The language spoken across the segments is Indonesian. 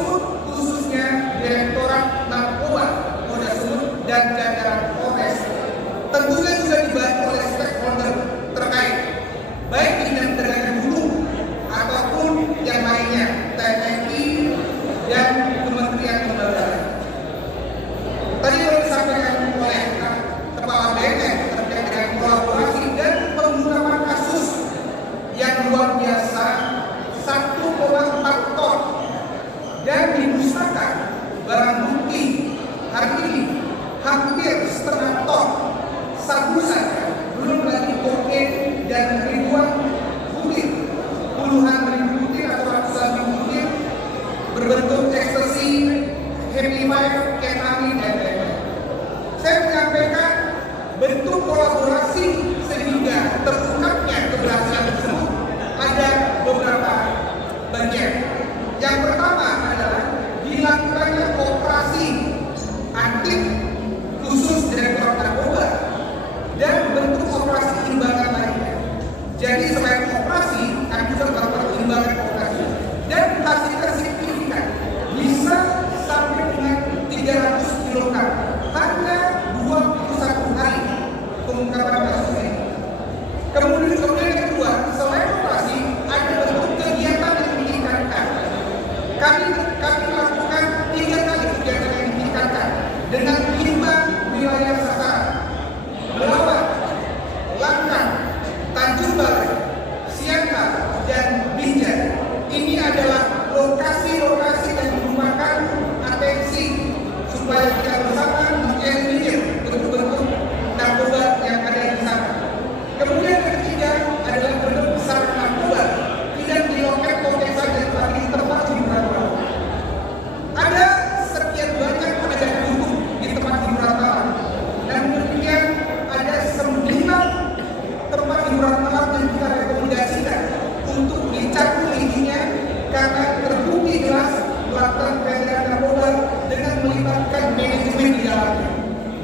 Sumut, khususnya Direktorat Narkoba Polda Sumut dan jajaran Polres, tentunya juga dibantu oleh stakeholder terkait, baik dinas penegak hukum ataupun yang lainnya, TNI dan Kementerian Lembaga. Tadi telah disampaikan oleh Kepala BNN terkait dengan kolaborasi dan pengungkapan kasus yang luar biasa 1,4 ton dan dimusnahkan barang bukti hari ini hampir setengah ton sabu saja, belum lagi kokain dan ribuan butir, puluhan ribu butir atau ratusan ribu butir berbentuk ekstasi, happy five, ketamine dan lain-lain. Saya menyampaikan bentuk kolaborasi sehingga terungkapnya keberhasilan tersebut ada beberapa bagian. Yang pertama adalah dilakukannya operasi aktif khusus Direktorat Narkoba dan bentuk operasi imbangan lainnya. Jadi selain operasi, kami juga melakukan imbangan operasi dan hasilnya signifikan, bisa sampai dengan 300 kg hanya 21 hari pengungkapan kasus ini. Kemudian yang kedua, selain operasi, ada bentuk kegiatan yang ditingkatkan. Kami melakukan 3 kali kegiatan yang ditingkatkan dengan 5 wilayah sasaran: Belawan, Langkat, Tanjung Balai, Siantar, dan Binjai. Ini adalah lokasi-lokasi yang merupakan atensi supaya kita bersama mengeliminir bentuk-bentuk narkoba yang ada di sana. Kemudian yang ketiga adalah bentuk besar narkoba tidak di loket-loket saja, tetapi di tempat hiburan malam. Ada sekian banyak penegak hukum di tempat hiburan malam, dan kemudian ada 9 tempat hiburan malam yang kita rekomendasikan untuk dicabut izinnya karena terbukti jelas melakukan peredaran narkoba dengan melibatkan manajemen di dalamnya.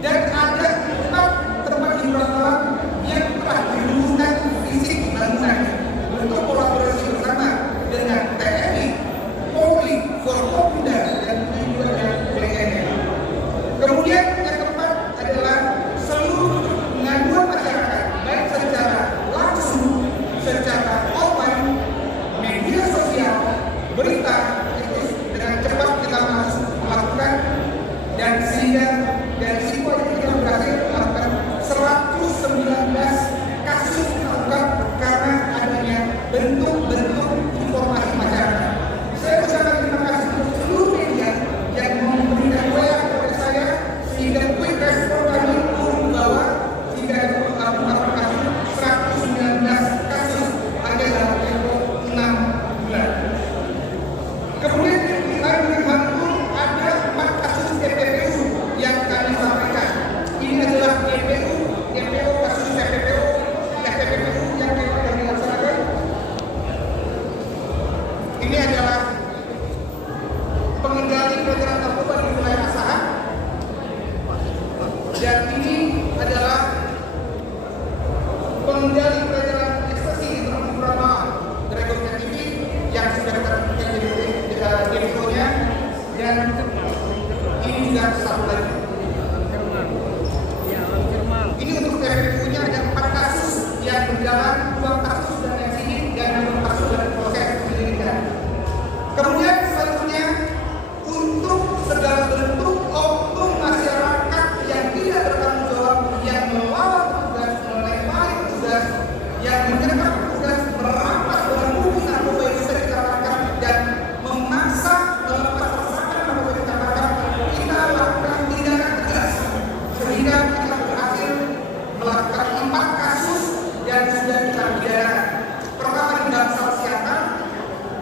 Dan ada 4 tempat hiburan malam yang telah dihubungkan fisik bangunannya untuk kolaborasi bersama dengan TNI, Polri, Forkopimda, dan juga dengan BNN. Kemudian yang keempat adalah seluruh pengaduan masyarakat, baik secara langsung, secara online, media sosial, berita, itu dengan cepat kita melakukan, dan sehingga dari situ kita berhasil melakukan 119 kasus terungkap karena adanya bentuk-bentuk informasi masyarakat. Saya ucapkan terima kasih untuk seluruh media yang memberikan WA kepada saya sehingga quick respon kami turun ke bawah sehingga melakukan kasus 119 kasus ada dalam tempo 6 bulan. Kemudian ada 4 kasus TPPU yang kami sampaikan. Ini adalah TPPU kasus TPPU yang kami laksanakan. Ini adalah pengendali peredaran narkoba di wilayah Asahan, dan ini adalah pengendali peredaran ekstasi di tempat hiburan malam Dragon TV yang sudah terangkat di videonya, dan ini juga satu lagi. Ini untuk TPPU-nya ada 4 kasus yang berjalan, 2 kasus dan yang sini, dan 2 kasus dalam proses penyelidikan. Kemudian selanjutnya untuk segala bentuk oknum masyarakat yang tidak bertanggung jawab, yang melawan petugas, melempari petugas, yang menyerang petugas, merampas barang bukti narkoba yang bisa kita tangkap dan memaksa melepas tersangka narkoba yang kita tangkap, kita lakukan tindakan tegas sehingga kita berhasil melakukan 4 kasus yang sudah kita pidana. Pertama di Bangsal Siantar,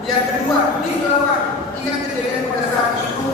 yang kedua di Belawan. Ingat kejadian pada saat itu